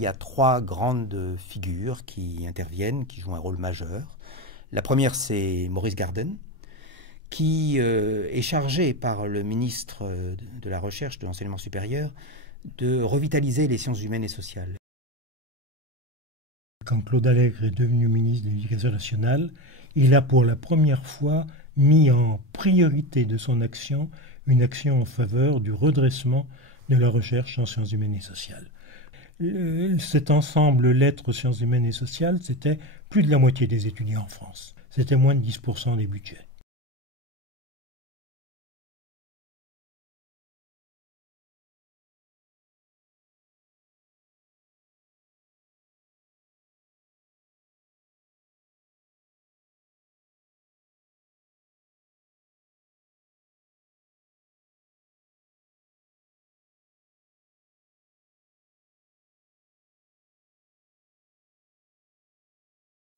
Il y a trois grandes figures qui interviennent, qui jouent un rôle majeur. La première, c'est Maurice Garden, qui est chargé par le ministre de la Recherche, de l'Enseignement supérieur, de revitaliser les sciences humaines et sociales. Quand Claude Allègre est devenu ministre de l'Éducation nationale, il a pour la première fois mis en priorité de son action une action en faveur du redressement de la recherche en sciences humaines et sociales. Cet ensemble lettres, sciences humaines et sociales, c'était plus de la moitié des étudiants en France. C'était moins de 10% des budgets.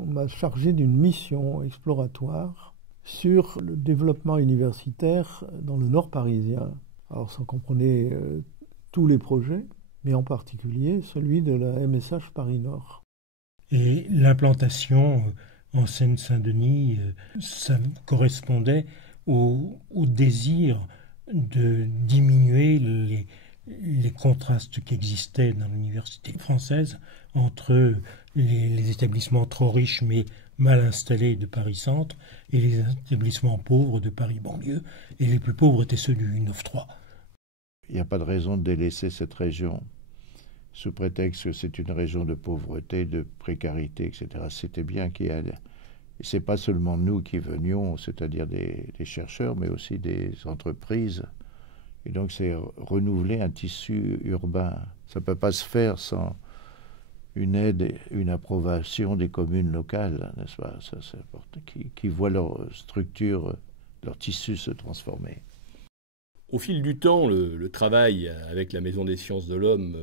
On m'a chargé d'une mission exploratoire sur le développement universitaire dans le nord parisien. Alors ça comprenait tous les projets, mais en particulier celui de la MSH Paris-Nord. Et l'implantation en Seine-Saint-Denis, ça correspondait au désir de diminuer les contrastes qui existaient dans l'université française entre les établissements trop riches mais mal installés de Paris-Centre et les établissements pauvres de Paris-Banlieue. Et les plus pauvres étaient ceux du 9-3. Il n'y a pas de raison de délaisser cette région sous prétexte que c'est une région de pauvreté, de précarité, etc. C'était bien qu'il y ait... Et ce n'est pas seulement nous qui venions, c'est-à-dire des chercheurs, mais aussi des entreprises. Et donc c'est renouveler un tissu urbain. Ça ne peut pas se faire sans une aide et une approbation des communes locales, n'est-ce pas? Ça, c'est important, qui voient leur structure, leur tissu se transformer. Au fil du temps, le travail avec la Maison des sciences de l'homme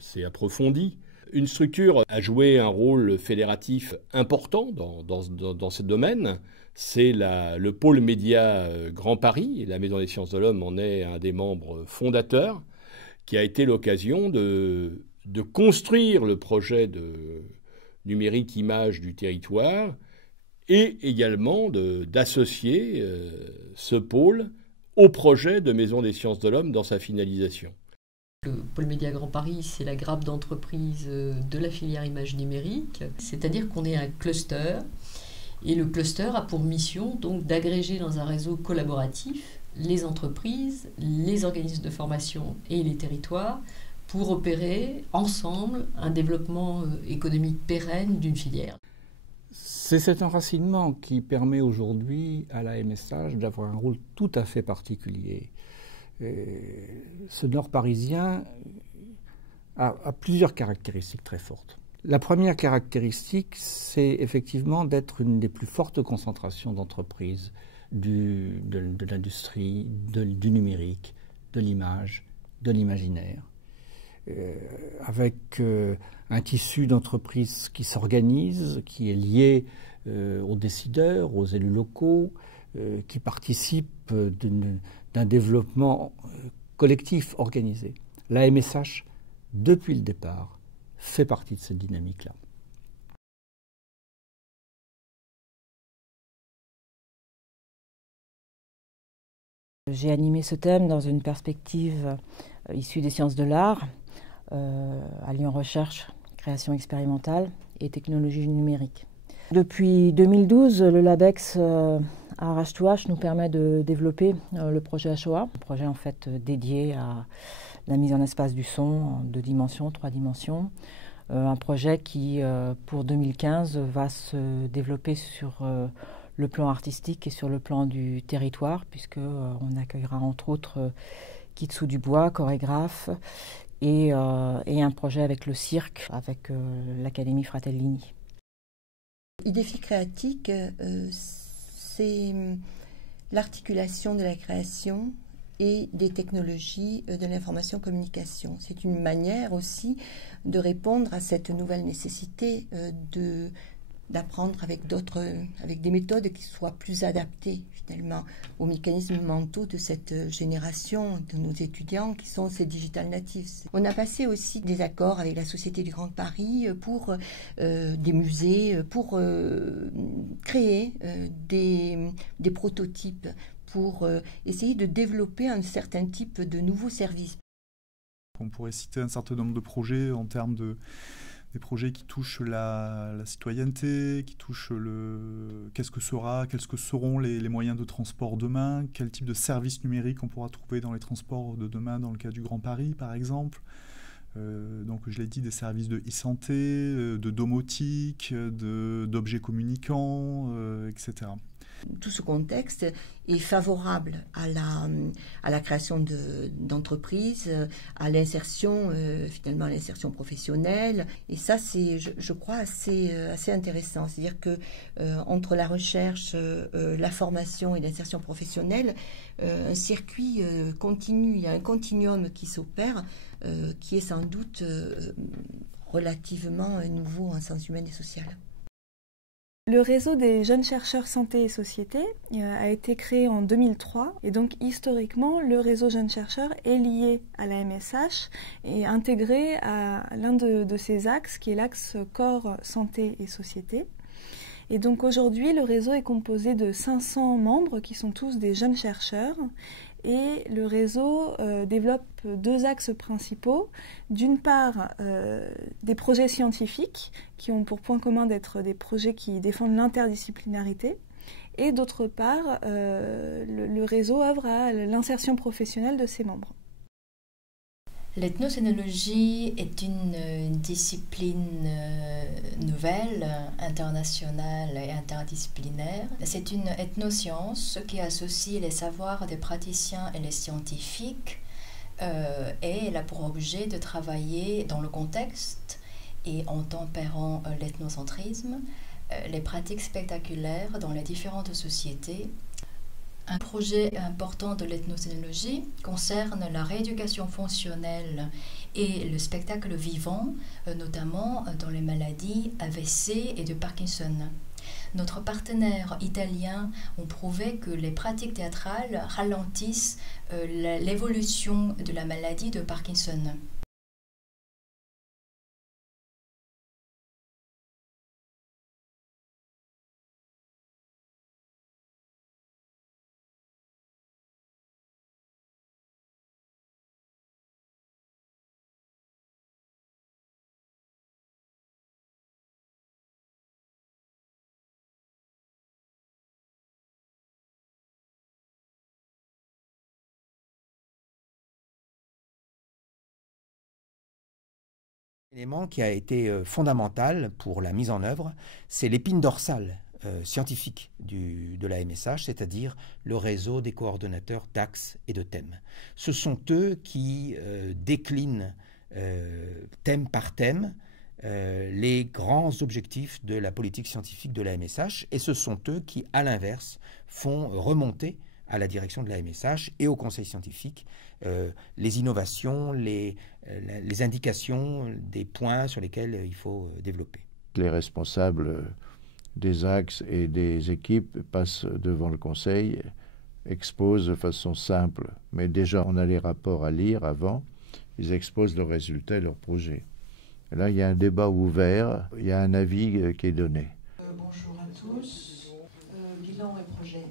s'est approfondi. Une structure a joué un rôle fédératif important dans ce domaine. C'est le pôle média Grand Paris. La Maison des sciences de l'homme en est un des membres fondateurs, qui a été l'occasion de construire le projet de numérique image du territoire et également d'associer ce pôle au projet de Maison des sciences de l'homme dans sa finalisation. Le pôle média Grand Paris, c'est la grappe d'entreprise de la filière image numérique, c'est-à-dire qu'on est un cluster, et le cluster a pour mission donc d'agréger dans un réseau collaboratif les entreprises, les organismes de formation et les territoires pour opérer ensemble un développement économique pérenne d'une filière. C'est cet enracinement qui permet aujourd'hui à la MSH d'avoir un rôle tout à fait particulier. Ce nord parisien a plusieurs caractéristiques très fortes. La première caractéristique, c'est effectivement d'être une des plus fortes concentrations d'entreprises de l'industrie, du numérique, de l'image, de l'imaginaire. Avec un tissu d'entreprises qui s'organise, qui est lié aux décideurs, aux élus locaux, qui participent d'un développement collectif organisé. La MSH, depuis le départ, fait partie de cette dynamique-là. J'ai animé ce thème dans une perspective issue des sciences de l'art, alliant recherche, création expérimentale et technologie numérique. Depuis 2012, le LabEx à H2H nous permet de développer le projet HOA, un projet en fait dédié à la mise en espace du son en 2 dimensions, 3 dimensions. Un projet qui, pour 2015, va se développer sur le plan artistique et sur le plan du territoire, puisqu'on accueillera entre autres Kitsou Dubois, chorégraphe, et un projet avec le cirque, avec l'Académie Fratellini. Idéfix créatique, c'est l'articulation de la création et des technologies de l'information-communication. C'est une manière aussi de répondre à cette nouvelle nécessité d'apprendre avec des méthodes qui soient plus adaptées finalement aux mécanismes mentaux de cette génération de nos étudiants qui sont ces digital natives. On a passé aussi des accords avec la Société du Grand Paris pour des musées, pour créer des prototypes, pour essayer de développer un certain type de nouveaux services. On pourrait citer un certain nombre de projets en termes des projets qui touchent la citoyenneté, qui touchent quels que seront les moyens de transport demain, quel type de services numériques on pourra trouver dans les transports de demain dans le cas du Grand Paris par exemple. Donc je l'ai dit, des services de e-santé, de domotique, d'objets communicants, etc. Tout ce contexte est favorable à la création d'entreprises, à l'insertion, finalement à l'insertion professionnelle. Et ça, c'est, je crois, assez intéressant. C'est-à-dire que entre la recherche, la formation et l'insertion professionnelle, un circuit continu, il y a un continuum qui s'opère, qui est sans doute relativement nouveau en sciences humaines et sociales. Le réseau des jeunes chercheurs santé et société a été créé en 2003 et donc historiquement le réseau jeunes chercheurs est lié à la MSH et intégré à l'un de ses axes qui est l'axe corps santé et société. Et donc aujourd'hui le réseau est composé de 500 membres qui sont tous des jeunes chercheurs. Et le réseau développe deux axes principaux. D'une part, des projets scientifiques qui ont pour point commun d'être des projets qui défendent l'interdisciplinarité. Et d'autre part, le réseau œuvre à l'insertion professionnelle de ses membres. L'ethnocénologie est une discipline nouvelle, internationale et interdisciplinaire. C'est une ethnoscience qui associe les savoirs des praticiens et les scientifiques et elle a pour objet de travailler dans le contexte et en tempérant l'ethnocentrisme, les pratiques spectaculaires dans les différentes sociétés. Un projet important de l'ethnocénologie concerne la rééducation fonctionnelle et le spectacle vivant, notamment dans les maladies AVC et de Parkinson. Notre partenaire italien ont prouvé que les pratiques théâtrales ralentissent l'évolution de la maladie de Parkinson. L'élément qui a été fondamental pour la mise en œuvre, c'est l'épine dorsale scientifique de la MSH, c'est-à-dire le réseau des coordonnateurs d'axes et de thèmes. Ce sont eux qui déclinent thème par thème les grands objectifs de la politique scientifique de la MSH et ce sont eux qui, à l'inverse, font remonter à la direction de la MSH et au conseil scientifique les innovations, les indications des points sur lesquels il faut développer. Les responsables des axes et des équipes passent devant le conseil, exposent de façon simple, mais déjà on a les rapports à lire avant, ils exposent leurs résultats et leurs projets. Et là, il y a un débat ouvert, il y a un avis qui est donné. Bonjour à tous. Bilan et projet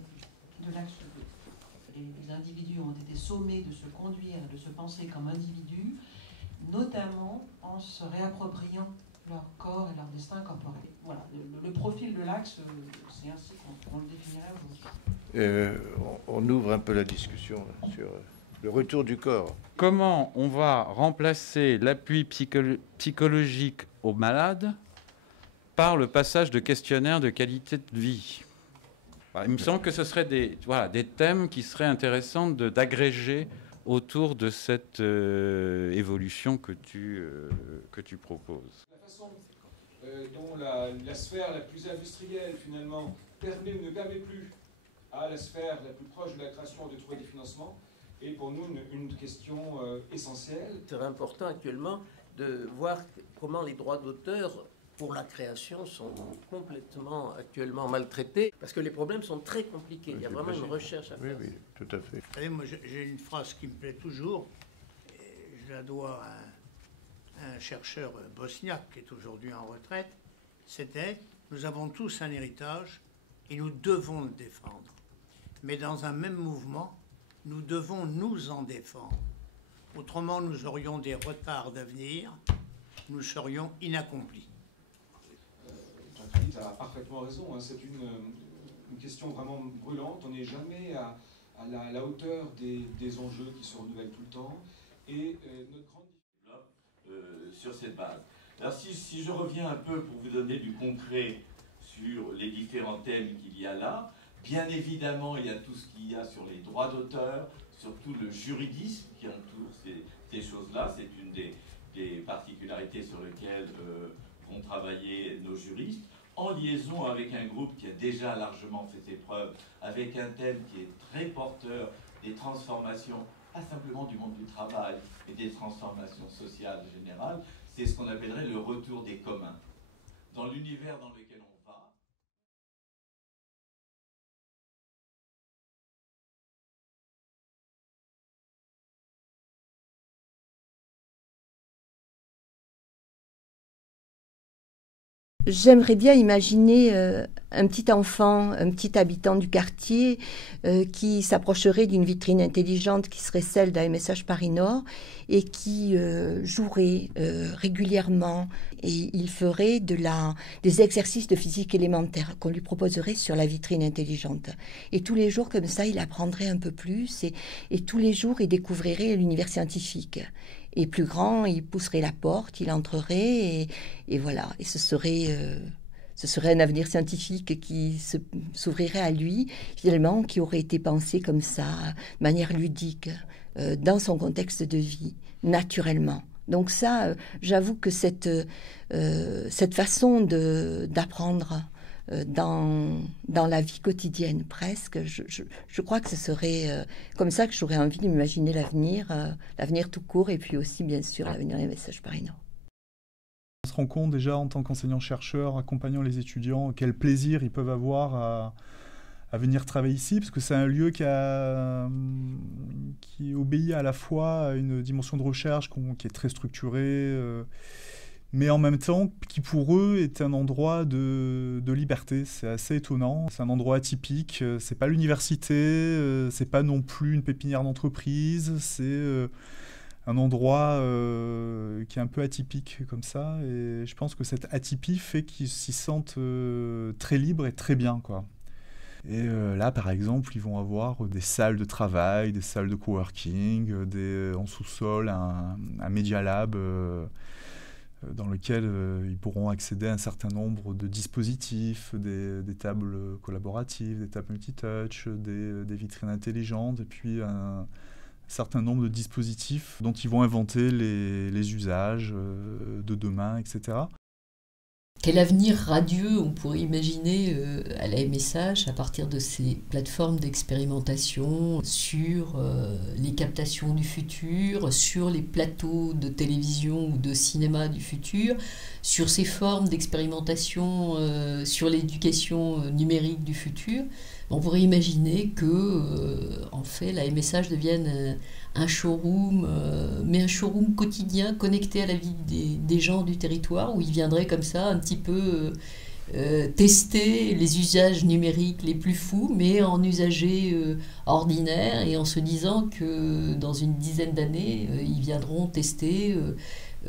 de l'axe. Les individus ont été sommés de se conduire, de se penser comme individus, notamment en se réappropriant leur corps et leur destin corporel. Voilà, le profil de l'axe, c'est ainsi qu'on le définirait aujourd'hui. On ouvre un peu la discussion là, sur le retour du corps. Comment on va remplacer l'appui psychologique aux malades par le passage de questionnaires de qualité de vie ? Voilà, il me semble que ce seraient des thèmes qui seraient intéressants d'agréger autour de cette évolution que tu proposes. La façon dont la sphère la plus industrielle, finalement, permet ou ne permet plus à la sphère la plus proche de la création de trouver des financements est pour nous une question essentielle. C'est important actuellement de voir comment les droits d'auteur pour la création sont complètement actuellement maltraités parce que les problèmes sont très compliqués. Il y a vraiment une recherche à faire. Oui, tout à fait. Vous savez, moi j'ai une phrase qui me plaît toujours, et je la dois à un chercheur bosniaque qui est aujourd'hui en retraite, c'était « Nous avons tous un héritage et nous devons le défendre. Mais dans un même mouvement, nous devons nous en défendre. Autrement, nous aurions des retards d'avenir, nous serions inaccomplis. » Tu as parfaitement raison, hein. C'est une question vraiment brûlante. On n'est jamais à la hauteur des enjeux qui se renouvellent tout le temps. Et notre grande sur cette base. Alors si je reviens un peu pour vous donner du concret sur les différents thèmes qu'il y a là, bien évidemment il y a tout ce qu'il y a sur les droits d'auteur, surtout le juridisme qui entoure ces choses-là. C'est une des particularités sur lesquelles vont travailler nos juristes, en liaison avec un groupe qui a déjà largement fait ses preuves, avec un thème qui est très porteur des transformations, pas simplement du monde du travail, mais des transformations sociales générales. C'est ce qu'on appellerait le retour des communs. Dans l'univers dans lequel on va, J'aimerais bien imaginer un petit enfant, un petit habitant du quartier qui s'approcherait d'une vitrine intelligente qui serait celle d'AMSH Paris Nord et qui jouerait régulièrement et il ferait des exercices de physique élémentaire qu'on lui proposerait sur la vitrine intelligente. Et tous les jours comme ça, il apprendrait un peu plus et tous les jours, il découvrirait l'univers scientifique. Et plus grand, il pousserait la porte, il entrerait et voilà. Et ce serait un avenir scientifique qui s'ouvrirait à lui, finalement, qui aurait été pensé comme ça, de manière ludique, dans son contexte de vie, naturellement. Donc ça, j'avoue que cette façon d'apprendre dans la vie quotidienne presque, je crois que ce serait comme ça que j'aurais envie de m'imaginer l'avenir tout court et puis aussi bien sûr l'avenir des messages Paris Nord. On se rend compte déjà en tant qu'enseignant-chercheur, accompagnant les étudiants, quel plaisir ils peuvent avoir à venir travailler ici, parce que c'est un lieu qui obéit à la fois à une dimension de recherche qui est très structurée, mais en même temps qui pour eux est un endroit de liberté. C'est assez étonnant, c'est un endroit atypique, c'est pas l'université, c'est pas non plus une pépinière d'entreprise, c'est un endroit qui est un peu atypique comme ça, et je pense que cette atypie fait qu'ils s'y sentent très libres et très bien, quoi. Et là, par exemple, ils vont avoir des salles de travail, des salles de coworking, en sous-sol, un Media Lab dans lequel ils pourront accéder à un certain nombre de dispositifs, des tables collaboratives, des tables multitouch, des vitrines intelligentes, et puis un certain nombre de dispositifs dont ils vont inventer les usages de demain, etc. Quel avenir radieux on pourrait imaginer à la MSH à partir de ces plateformes d'expérimentation sur les captations du futur, sur les plateaux de télévision ou de cinéma du futur, sur ces formes d'expérimentation sur l'éducation numérique du futur. On pourrait imaginer que en fait, la MSH devienne un showroom, mais un showroom quotidien connecté à la vie des gens du territoire, où ils viendraient comme ça un petit peu tester les usages numériques les plus fous, mais en usagers ordinaires, et en se disant que dans une dizaine d'années, ils viendront tester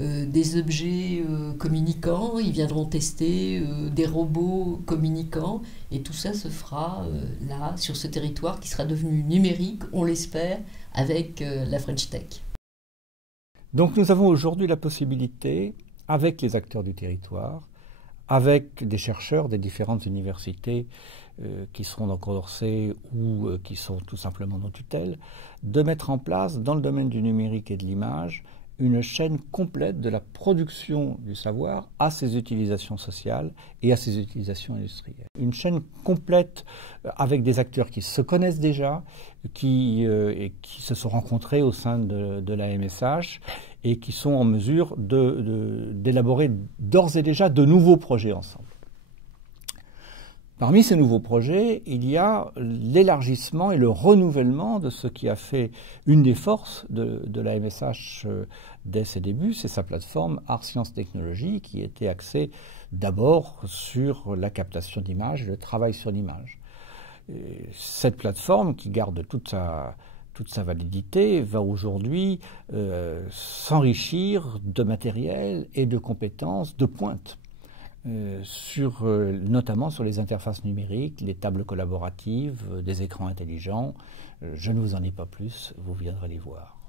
des objets communicants, ils viendront tester des robots communicants, et tout ça se fera là, sur ce territoire qui sera devenu numérique, on l'espère, avec la French Tech. Donc nous avons aujourd'hui la possibilité, avec les acteurs du territoire, avec des chercheurs des différentes universités qui seront dans Condorcet ou qui sont tout simplement dans tutelle, de mettre en place, dans le domaine du numérique et de l'image, une chaîne complète de la production du savoir à ses utilisations sociales et à ses utilisations industrielles. Une chaîne complète avec des acteurs qui se connaissent déjà, qui se sont rencontrés au sein de la MSH et qui sont en mesure d'élaborer d'ores et déjà de nouveaux projets ensemble. Parmi ces nouveaux projets, il y a l'élargissement et le renouvellement de ce qui a fait une des forces de la MSH dès ses débuts, c'est sa plateforme Art Sciences Technologies qui était axée d'abord sur la captation d'images et le travail sur l'image. Cette plateforme, qui garde toute sa validité, va aujourd'hui s'enrichir de matériel et de compétences de pointe. Notamment sur les interfaces numériques, les tables collaboratives, des écrans intelligents. Je ne vous en dis pas plus, vous viendrez les voir.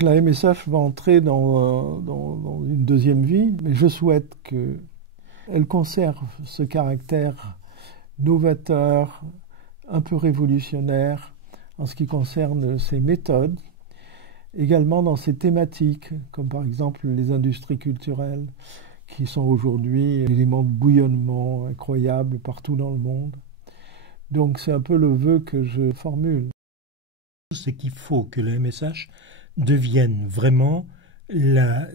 La MSH va entrer dans une deuxième vie, mais je souhaite qu'elle conserve ce caractère novateur, un peu révolutionnaire en ce qui concerne ses méthodes, également dans ses thématiques, comme par exemple les industries culturelles, qui sont aujourd'hui un élément de bouillonnement incroyable partout dans le monde. Donc c'est un peu le vœu que je formule. C'est qu'il faut que le MSH devienne vraiment le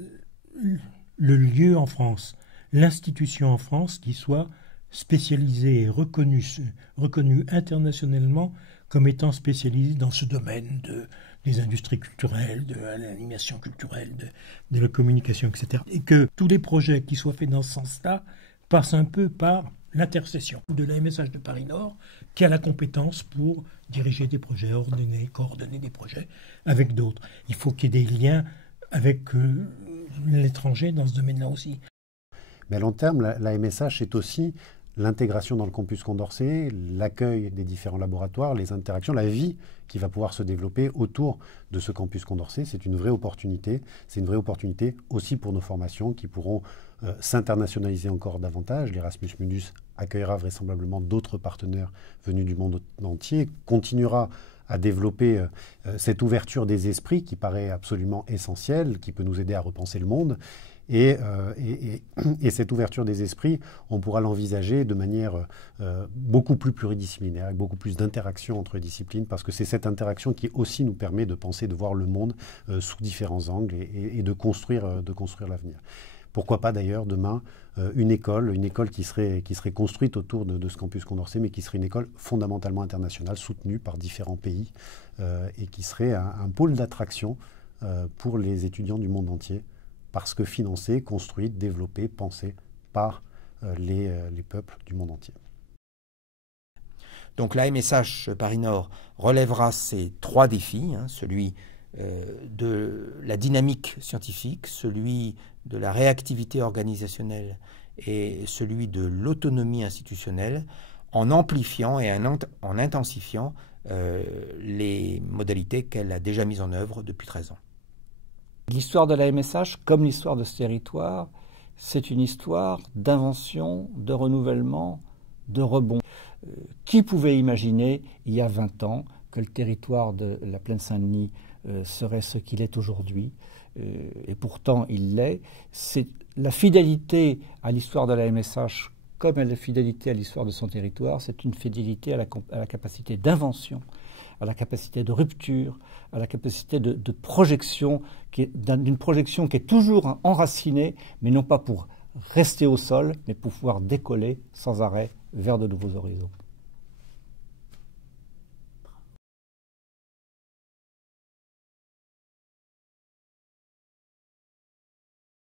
lieu en France, l'institution en France qui soit spécialisée et reconnue internationalement comme étant spécialisée dans ce domaine des industries culturelles, de l'animation culturelle, de la communication, etc. Et que tous les projets qui soient faits dans ce sens-là passent un peu par l'intercession de la MSH de Paris-Nord, qui a la compétence pour diriger des projets, coordonner des projets avec d'autres. Il faut qu'il y ait des liens avec l'étranger dans ce domaine-là aussi. Mais à long terme, la MSH est aussi l'intégration dans le campus Condorcet, l'accueil des différents laboratoires, les interactions, la vie qui va pouvoir se développer autour de ce campus Condorcet. C'est une vraie opportunité. C'est une vraie opportunité aussi pour nos formations qui pourront s'internationaliser encore davantage. L'Erasmus Mundus accueillera vraisemblablement d'autres partenaires venus du monde entier, continuera à développer cette ouverture des esprits qui paraît absolument essentielle, qui peut nous aider à repenser le monde. Et cette ouverture des esprits, on pourra l'envisager de manière beaucoup plus pluridisciplinaire, avec beaucoup plus d'interaction entre disciplines, parce que c'est cette interaction qui aussi nous permet de penser, de voir le monde sous différents angles et de construire l'avenir. Pourquoi pas d'ailleurs demain une école qui serait construite autour de ce campus Condorcet, mais qui serait une école fondamentalement internationale, soutenue par différents pays, et qui serait un pôle d'attraction pour les étudiants du monde entier, parce que financée, construite, développée, pensée par les peuples du monde entier. Donc la MSH Paris-Nord relèvera ces trois défis, celui de la dynamique scientifique, celui de la réactivité organisationnelle et celui de l'autonomie institutionnelle, en amplifiant et en intensifiant les modalités qu'elle a déjà mises en œuvre depuis 13 ans. L'histoire de la MSH, comme l'histoire de ce territoire, c'est une histoire d'invention, de renouvellement, de rebond. Qui pouvait imaginer, il y a 20 ans, que le territoire de la Plaine Saint-Denis serait ce qu'il est aujourd'hui, et pourtant il l'est. C'est la fidélité à l'histoire de la MSH, comme la fidélité à l'histoire de son territoire, c'est une fidélité à la capacité d'invention, à la capacité de rupture, à la capacité de projection, d'une projection qui est toujours enracinée, mais non pas pour rester au sol, mais pour pouvoir décoller sans arrêt vers de nouveaux horizons.